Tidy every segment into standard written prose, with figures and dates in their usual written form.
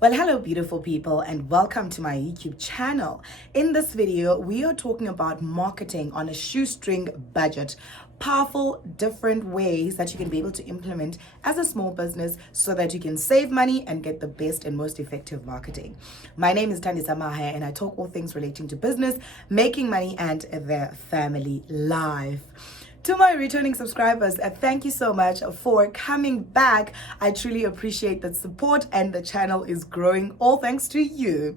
Well, hello beautiful people and welcome to my YouTube channel. In this video, we are talking about marketing on a shoestring budget. Powerful different ways that you can be able to implement as a small business so that you can save money and get the best and most effective marketing. My name is Thandisa Mahaya and I talk all things relating to business, making money and their family life. To my returning subscribers, thank you so much for coming back. I truly appreciate the support and the channel is growing, all thanks to you.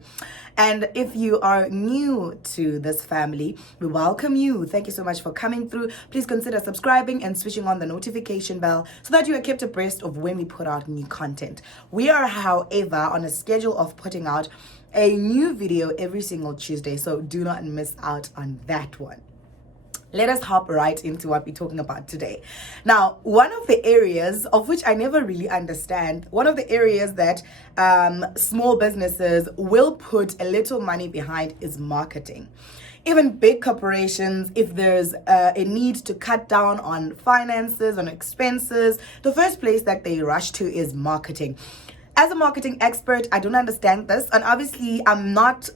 And if you are new to this family, we welcome you. Thank you so much for coming through. Please consider subscribing and switching on the notification bell so that you are kept abreast of when we put out new content. We are, however, on a schedule of putting out a new video every single Tuesday, so do not miss out on that one. Let us hop right into what we're talking about today. Now, one of the areas of which I never really understand, one of the areas that small businesses will put a little money behind is marketing. Even big corporations, if there's a need to cut down on finances, on expenses, the first place that they rush to is marketing. As a marketing expert, I don't understand this, and obviously I'm not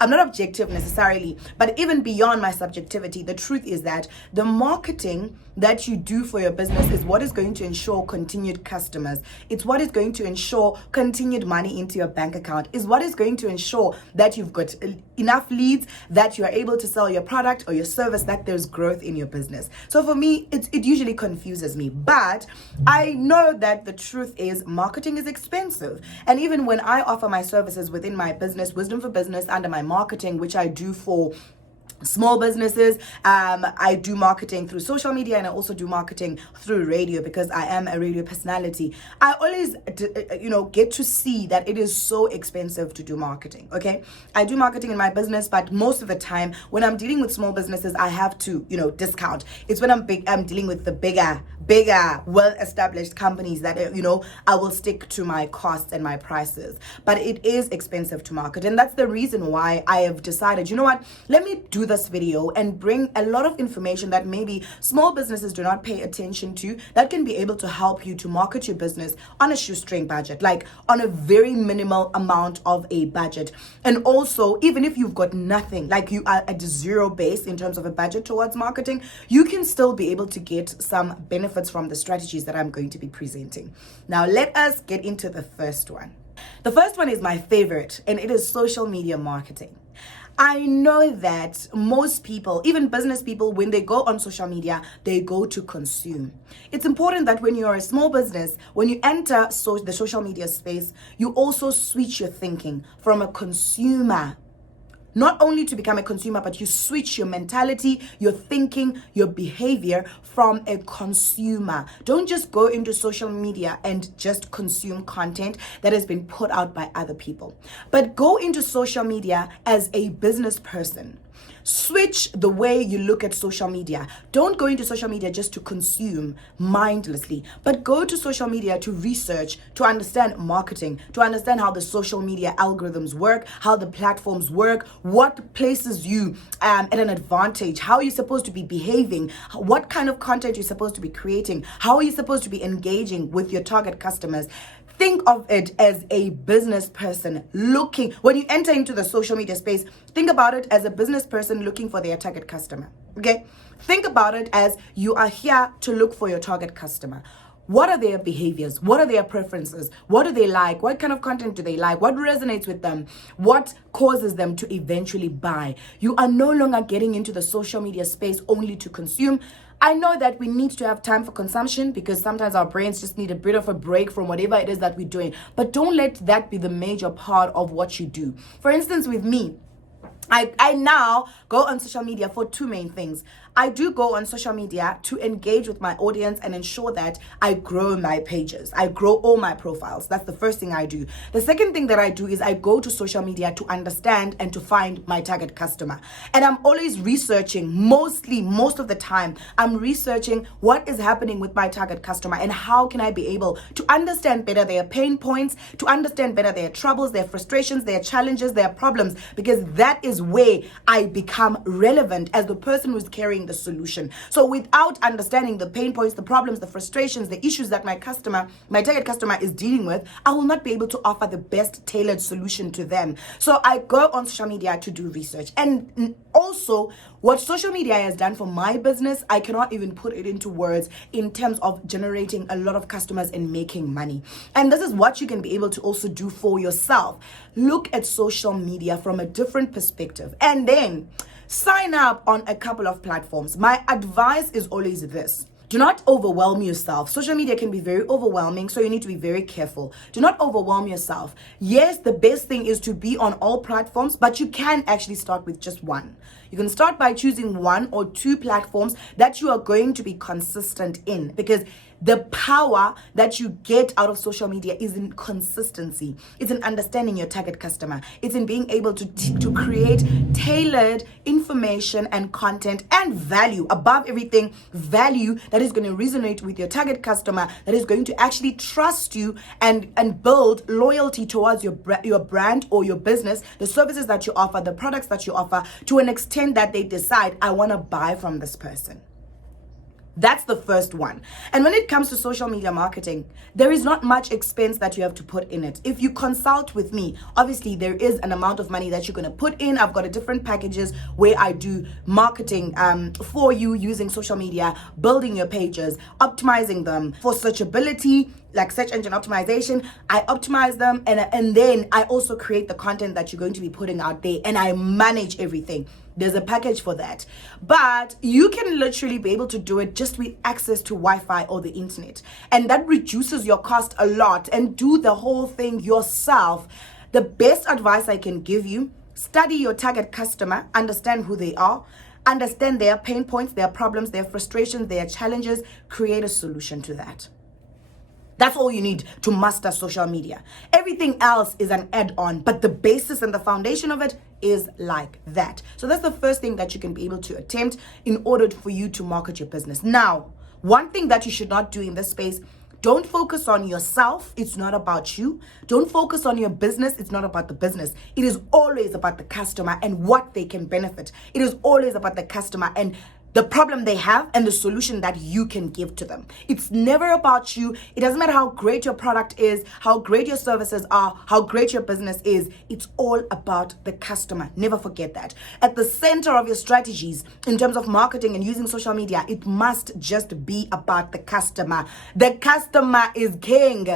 I'm not objective necessarily, but even beyond my subjectivity, the truth is that the marketing that you do for your business is what is going to ensure continued customers. It's what is going to ensure continued money into your bank account. Is what is going to ensure that you've got enough leads, that you are able to sell your product or your service, that there's growth in your business. So for me, it usually confuses me, but I know that the truth is marketing is expensive. And even when I offer my services within my business, Wisdom for Business, under my marketing, which I do for small businesses, I do marketing through social media and I also do marketing through radio because I am a radio personality. I always get to see that it is so expensive to do marketing. Okay, I do marketing in my business, but most of the time when I'm dealing with small businesses, I have to discount. It's when I'm dealing with the bigger well-established companies that I will stick to my costs and my prices. But it is expensive to market, and that's the reason why I have decided, let me do this video and bring a lot of information that maybe small businesses do not pay attention to, that can be able to help you to market your business on a shoestring budget, like on a very minimal amount of a budget. And also, even if you've got nothing, like you are at zero base in terms of a budget towards marketing, you can still be able to get some benefits from the strategies that I'm going to be presenting. Now, let us get into the first one. The first one is my favorite, and it is social media marketing. I know that most people, even business people, when they go on social media, they go to consume. It's important that when you're a small business, when you enter the social media space, you also switch your thinking from a consumer, not only to become a consumer, but you switch your mentality, your thinking, your behavior from a consumer. Don't just go into social media and just consume content that has been put out by other people, but go into social media as a business person. Switch the way you look at social media. Don't go into social media just to consume mindlessly, but go to social media to research, to understand marketing, to understand how the social media algorithms work, how the platforms work, what places you at an advantage, how you're supposed to be behaving, what kind of content you're supposed to be creating, how are you supposed to be engaging with your target customers. Think of it as a business person looking, when you enter into the social media space, think about it as a business person looking for their target customer. Okay? Think about it as you are here to look for your target customer. What are their behaviors? What are their preferences? What do they like? What kind of content do they like? What resonates with them? What causes them to eventually buy? You are no longer getting into the social media space only to consume. I know that we need to have time for consumption because sometimes our brains just need a bit of a break from whatever it is that we're doing. But don't let that be the major part of what you do. For instance, with me, I now go on social media for two main things. I do go on social media to engage with my audience and ensure that I grow my pages. I grow all my profiles. That's the first thing I do. The second thing that I do is I go to social media to understand and to find my target customer. And I'm always researching, most of the time, I'm researching what is happening with my target customer and how can I be able to understand better their pain points, to understand better their troubles, their frustrations, their challenges, their problems, because that is where I become relevant as the person who's carrying the solution. So without understanding the pain points, the problems, the frustrations, the issues that my target customer is dealing with, I will not be able to offer the best tailored solution to them. So I go on social media to do research. And also, what social media has done for my business, I cannot even put it into words in terms of generating a lot of customers and making money. And this is what you can be able to also do for yourself. Look at social media from a different perspective and then sign up on a couple of platforms. My advice is always this. Do not overwhelm yourself. Social media can be very overwhelming, so you need to be very careful. Do not overwhelm yourself. Yes, the best thing is to be on all platforms, but you can actually start with just one. You can start by choosing 1 or 2 platforms that you are going to be consistent in, because the power that you get out of social media is in consistency. It's in understanding your target customer. It's in being able to create tailored information and content and value. Above everything, value that is going to resonate with your target customer, that is going to actually trust you and build loyalty towards your brand or your business, the services that you offer, the products that you offer, to an extent that they decide, I want to buy from this person. That's the first one. And when it comes to social media marketing, there is not much expense that you have to put in it. If you consult with me, obviously there is an amount of money that you're going to put in. I've got different packages where I do marketing for you using social media, building your pages, optimizing them for searchability, like search engine optimization. I optimize them and then I also create the content that you're going to be putting out there, and I manage everything. There's a package for that. But you can literally be able to do it just with access to Wi-Fi or the internet. And that reduces your cost a lot, and do the whole thing yourself. The best advice I can give you: study your target customer, understand who they are, understand their pain points, their problems, their frustrations, their challenges, create a solution to that. That's all you need to master social media. Everything else is an add-on, but the basis and the foundation of it is like that. So that's the first thing that you can be able to attempt in order for you to market your business. Now, one thing that you should not do in this space: don't focus on yourself. It's not about you. Don't focus on your business. It's not about the business. It is always about the customer and what they can benefit. It is always about the customer and the problem they have and the solution that you can give to them. It's never about you. It doesn't matter how great your product is, how great your services are, how great your business is. It's all about the customer. Never forget that. At the center of your strategies in terms of marketing and using social media, it must just be about the customer. The customer is king.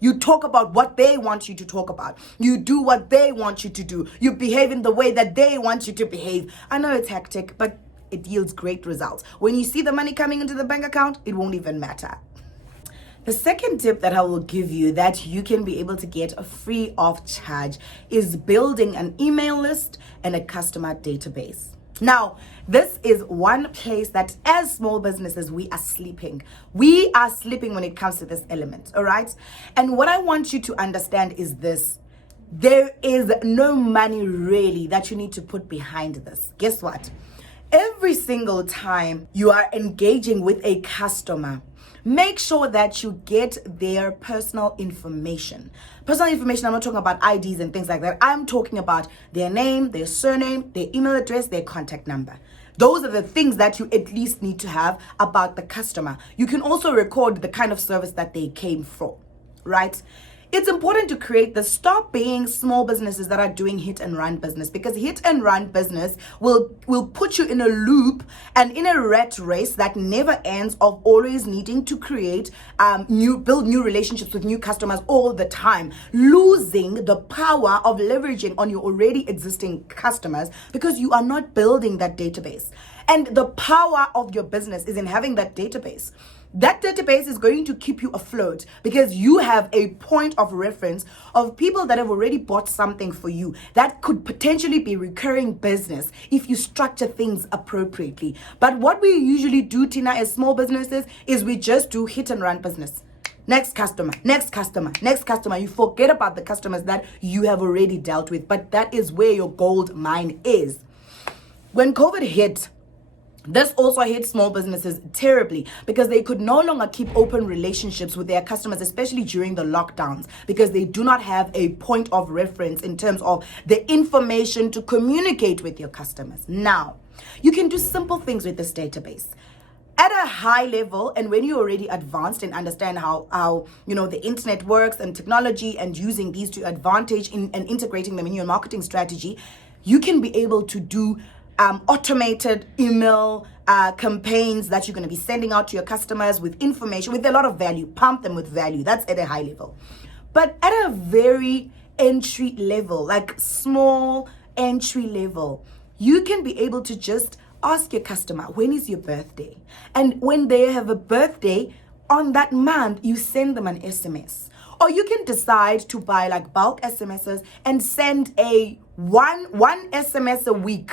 You talk about what they want you to talk about. You do what they want you to do. You behave in the way that they want you to behave. I know it's hectic, but it yields great results. When you see the money coming into the bank account, it won't even matter. The second tip that I will give you that you can be able to get free of charge is building an email list and a customer database. Now, this is one place that as small businesses, we are sleeping. We are sleeping when it comes to this element, all right? And what I want you to understand is this: there is no money really that you need to put behind this. Guess what? Every single time you are engaging with a customer, make sure that you get their personal information. Personal information, I'm not talking about IDs and things like that. I'm talking about their name, their surname, their email address, their contact number. Those are the things that you at least need to have about the customer. You can also record the kind of service that they came for, right? It's important to create the stop being small businesses that are doing hit and run business, because hit and run business will put you in a loop and in a rat race that never ends of always needing to create build new relationships with new customers all the time, losing the power of leveraging on your already existing customers because you are not building that database. And the power of your business is in having that database. That database is going to keep you afloat because you have a point of reference of people that have already bought something for you that could potentially be recurring business if you structure things appropriately. But what we usually do, Tina, as small businesses is we just do hit and run business. Next customer, next customer, next customer. You forget about the customers that you have already dealt with, but that is where your gold mine is. When COVID hit, This also hit small businesses terribly because they could no longer keep open relationships with their customers, especially during the lockdowns, because they do not have a point of reference in terms of the information to communicate with your customers. Now, you can do simple things with this database at a high level, and when you're already advanced and understand how the internet works and technology, and using these to advantage in and integrating them in your marketing strategy, you can be able to do automated email campaigns that you're going to be sending out to your customers with information, with a lot of value. Pump them with value. That's at a high level. But at a very entry level, like small entry level, you can be able to just ask your customer, when is your birthday? And when they have a birthday on that month, you send them an SMS. Or you can decide to buy like bulk SMSs and send a one SMS a week,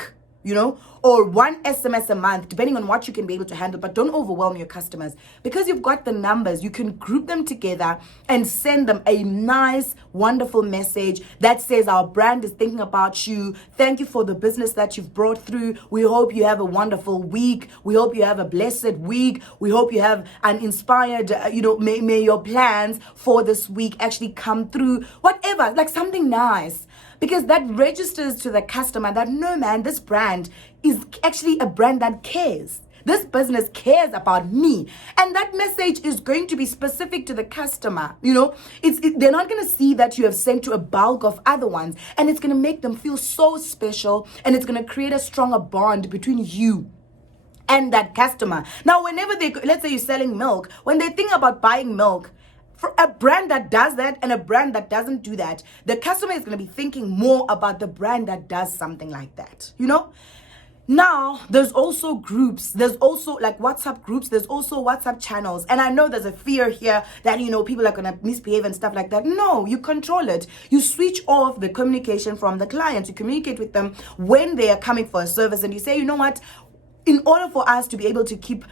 or one SMS a month, depending on what you can be able to handle. But don't overwhelm your customers. Because you've got the numbers, you can group them together and send them a nice, wonderful message that says, our brand is thinking about you. Thank you for the business that you've brought through. We hope you have a wonderful week. We hope you have a blessed week. We hope you have an inspired, may your plans for this week actually come through. Whatever, like something nice. Because that registers to the customer that, no man, this brand is actually a brand that cares. This business cares about me. And that message is going to be specific to the customer. They're not going to see that you have sent to a bulk of other ones. And it's going to make them feel so special. And it's going to create a stronger bond between you and that customer. Now, whenever let's say you're selling milk, when they think about buying milk, for a brand that does that and a brand that doesn't do that, the customer is going to be thinking more about the brand that does something like that, Now, there's also groups. There's also like WhatsApp groups. There's also WhatsApp channels. And I know there's a fear here that, people are going to misbehave and stuff like that. No, you control it. You switch off the communication from the clients. You communicate with them when they are coming for a service. And you say, you know what? In order for us to be able to keep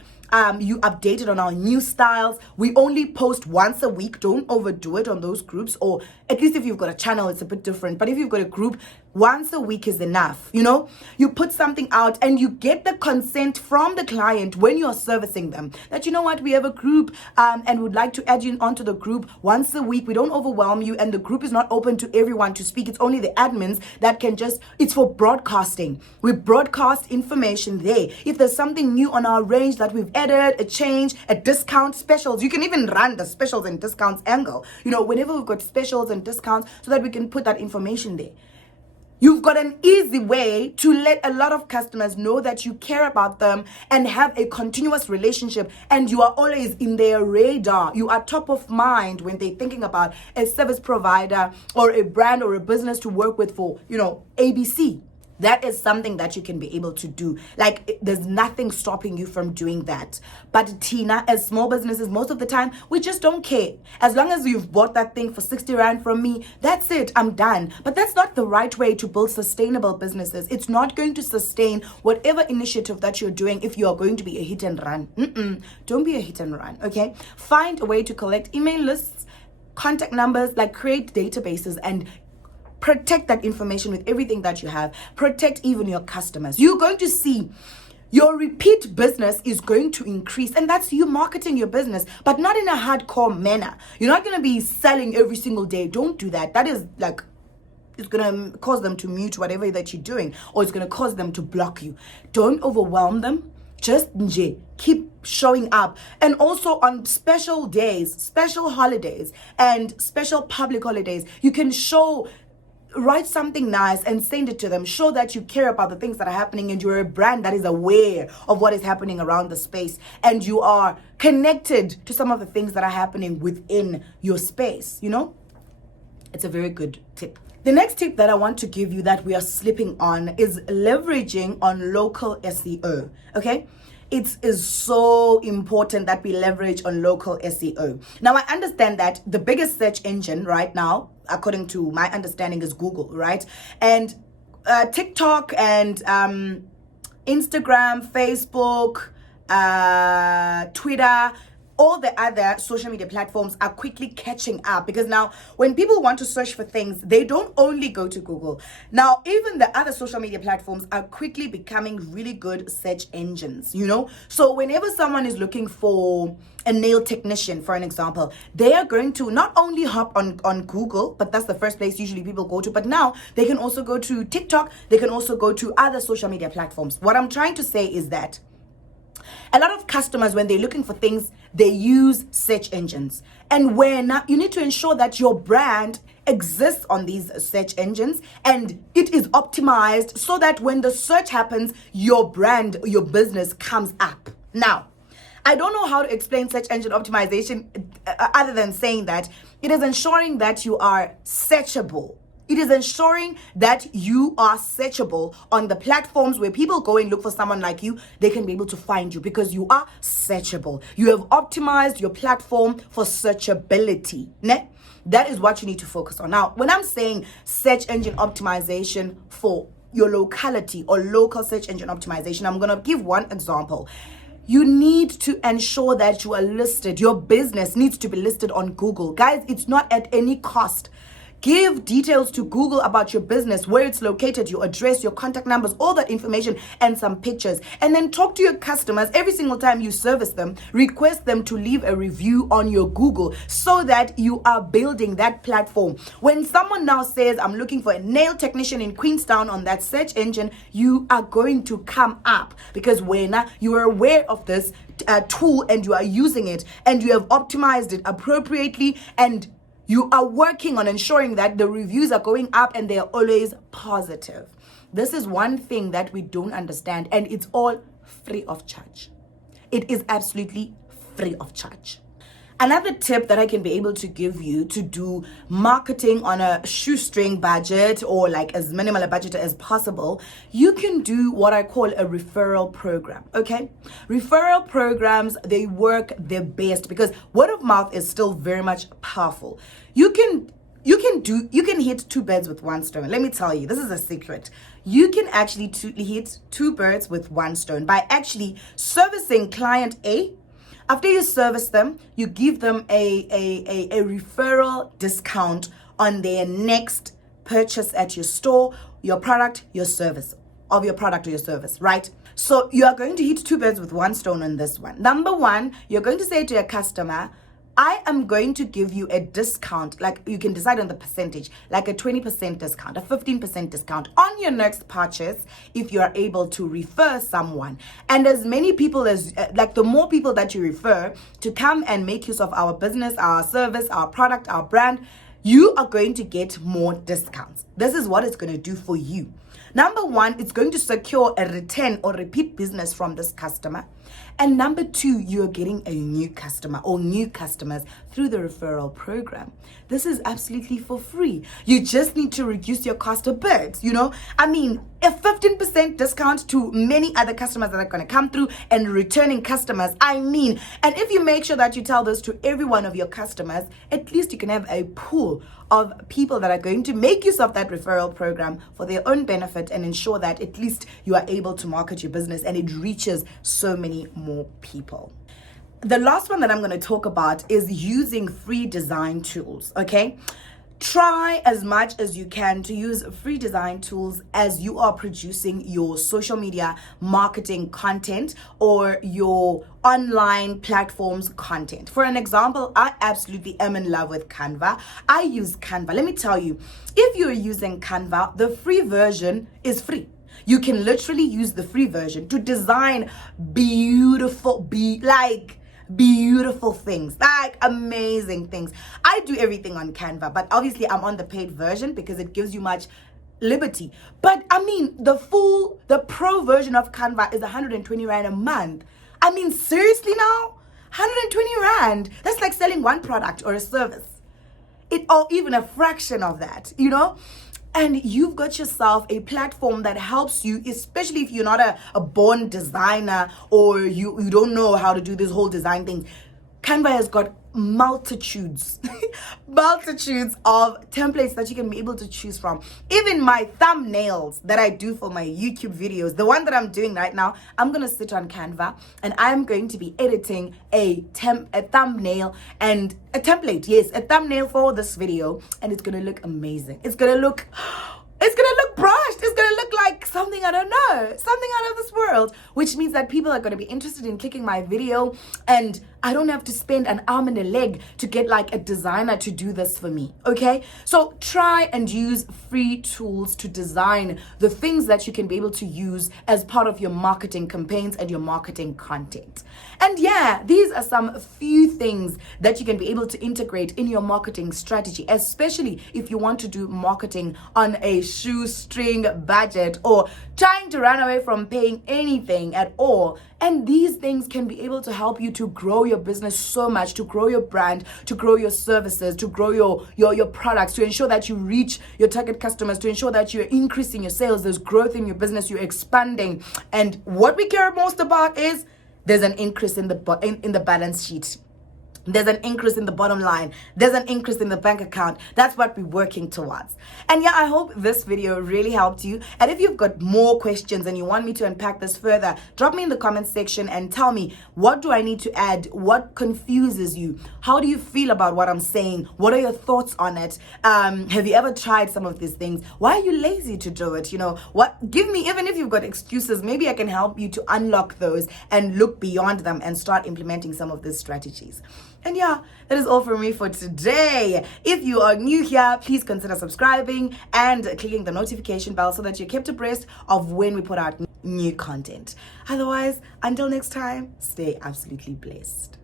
you updated on our new styles, we only post once a week. Don't overdo it on those groups, or at least if you've got a channel, it's a bit different. But if you've got a group, once a week is enough. You put something out and you get the consent from the client when you're servicing them that, we have a group and would like to add you onto the group once a week. We don't overwhelm you, and the group is not open to everyone to speak. It's only the admins that can it's for broadcasting. We broadcast information there. If there's something new on our range that we've added, a change, a discount, specials, you can even run the specials and discounts angle, whenever we've got specials and discounts, so that we can put that information there. You've got an easy way to let a lot of customers know that you care about them and have a continuous relationship, and you are always in their radar. You are top of mind when they're thinking about a service provider or a brand or a business to work with for, ABC. That is something that you can be able to do. Like, there's nothing stopping you from doing that. But Tina, as small businesses, most of the time, we just don't care. As long as you've bought that thing for 60 Rand from me, that's it, I'm done. But that's not the right way to build sustainable businesses. It's not going to sustain whatever initiative that you're doing if you are going to be a hit and run. Don't be a hit and run, okay? Find a way to collect email lists, contact numbers, like create databases, and protect that information with everything that you have. Protect even your customers. You're going to see your repeat business is going to increase, and that's you marketing your business, but not in a hardcore manner. You're not going to be selling every single day. Don't do that. That is like, it's going to cause them to mute whatever that you're doing, or it's going to cause them to block you. Don't overwhelm them. Just keep showing up. And also on special days, special holidays, and special public holidays, you can write something nice and send it to them. Show that you care about the things that are happening, and you're a brand that is aware of what is happening around the space, and you are connected to some of the things that are happening within your space. It's a very good tip. The next tip that I want to give you that we are slipping on is leveraging on local SEO. Okay? It is so important that we leverage on local SEO. Now, I understand that the biggest search engine right now, according to my understanding, is Google, right? And TikTok and Instagram, Facebook, Twitter, all the other social media platforms are quickly catching up, because now when people want to search for things, they don't only go to Google. Now, even the other social media platforms are quickly becoming really good search engines, you know? So whenever someone is looking for a nail technician, for an example, they are going to not only hop on Google, but that's the first place usually people go to, but now they can also go to TikTok, they can also go to other social media platforms. What I'm trying to say is that a lot of customers, when they're looking for things, they use search engines. And when you need to ensure that your brand exists on these search engines and it is optimized so that when the search happens, your brand, your business comes up. Now, I don't know how to explain search engine optimization other than saying that it is ensuring that you are searchable. It is ensuring that you are searchable on the platforms where people go and look for someone like you. They can be able to find you because you are searchable. You have optimized your platform for searchability. Ne? That is what you need to focus on. Now, when I'm saying search engine optimization for your locality or local search engine optimization, I'm going to give one example. You need to ensure that you are listed. Your business needs to be listed on Google. Guys, it's not at any cost. Give details to Google about your business, where it's located, your address, your contact numbers, all that information, and some pictures. And then talk to your customers every single time you service them. Request them to leave a review on your Google so that you are building that platform. When someone now says, I'm looking for a nail technician in Queenstown on that search engine, you are going to come up because when you are aware of this tool and you are using it and you have optimized it appropriately and you are working on ensuring that the reviews are going up and they are always positive. This is one thing that we don't understand, and it's all free of charge. It is absolutely free of charge. Another tip that I can be able to give you to do marketing on a shoestring budget or like as minimal a budget as possible, you can do what I call a referral program, okay? Referral programs, they work their best because word of mouth is still very much powerful. You can hit two birds with one stone. Let me tell you, this is a secret. You can actually hit two birds with one stone by actually servicing client A. After you service them, you give them a referral discount on their next purchase at your store, your product, your service, of your product or your service, right? So you are going to hit two birds with one stone on this one. Number one, you're going to say to your customer, I am going to give you a discount, like you can decide on the percentage, like a 20% discount, a 15% discount on your next purchase if you are able to refer someone. And as many people as, like the more people that you refer to come and make use of our business, our service, our product, our brand, you are going to get more discounts. This is what it's going to do for you. Number one, it's going to secure a return or repeat business from this customer. And number two, you're getting a new customer or new customers through the referral program. This is absolutely for free. You just need to reduce your cost a bit, you know? I mean, a 15% discount to many other customers that are going to come through and returning customers. I mean, and if you make sure that you tell this to every one of your customers, at least you can have a pool of people that are going to make use of that referral program for their own benefit and ensure that at least you are able to market your business and it reaches so many more people. The last one that I'm going to talk about is using free design tools, okay? Try as much as you can to use free design tools as you are producing your social media marketing content or your online platforms content. For an example, I absolutely am in love with Canva. I use Canva. Let me tell you, if you're using Canva, the free version is free. You can literally use the free version to design beautiful things, like amazing things. I do everything on Canva, but obviously I'm on the paid version because it gives you much liberty. But I mean, the pro version of Canva is 120 Rand a month. I mean, seriously now? 120 Rand. That's like selling one product or a service. Or even a fraction of that, you know? And you've got yourself a platform that helps you, especially if you're not a born designer or you don't know how to do this whole design thing. Canva has got multitudes multitudes of templates that you can be able to choose from. Even my thumbnails that I do for my YouTube videos, the one that I'm doing right now, I'm gonna sit on Canva and I'm going to be editing a thumbnail and a template, yes, a thumbnail for this video, and it's gonna look amazing. It's gonna look brushed. It's gonna look like something, I don't know, something out of this world, which means that people are gonna be interested in clicking my video, and I don't have to spend an arm and a leg to get like a designer to do this for me, okay? So try and use free tools to design the things that you can be able to use as part of your marketing campaigns and your marketing content. And yeah, these are some few things that you can be able to integrate in your marketing strategy, especially if you want to do marketing on a shoestring budget or trying to run away from paying anything at all. And these things can be able to help you to grow your business so much, to grow your brand, to grow your services, to grow your products, to ensure that you reach your target customers, to ensure that you're increasing your sales, there's growth in your business, you're expanding. And what we care most about is there's an increase in the balance sheet. There's an increase in the bottom line. There's an increase in the bank account. That's what we're working towards. And yeah, I hope this video really helped you. And if you've got more questions and you want me to unpack this further, drop me in the comment section and tell me, what do I need to add? What confuses you? How do you feel about what I'm saying? What are your thoughts on it? Have you ever tried some of these things? Why are you lazy to do it? You know, give me, even if you've got excuses, maybe I can help you to unlock those and look beyond them and start implementing some of these strategies. And yeah, that is all from me for today. If you are new here, please consider subscribing and clicking the notification bell so that you're kept abreast of when we put out new content. Otherwise, until next time, stay absolutely blessed.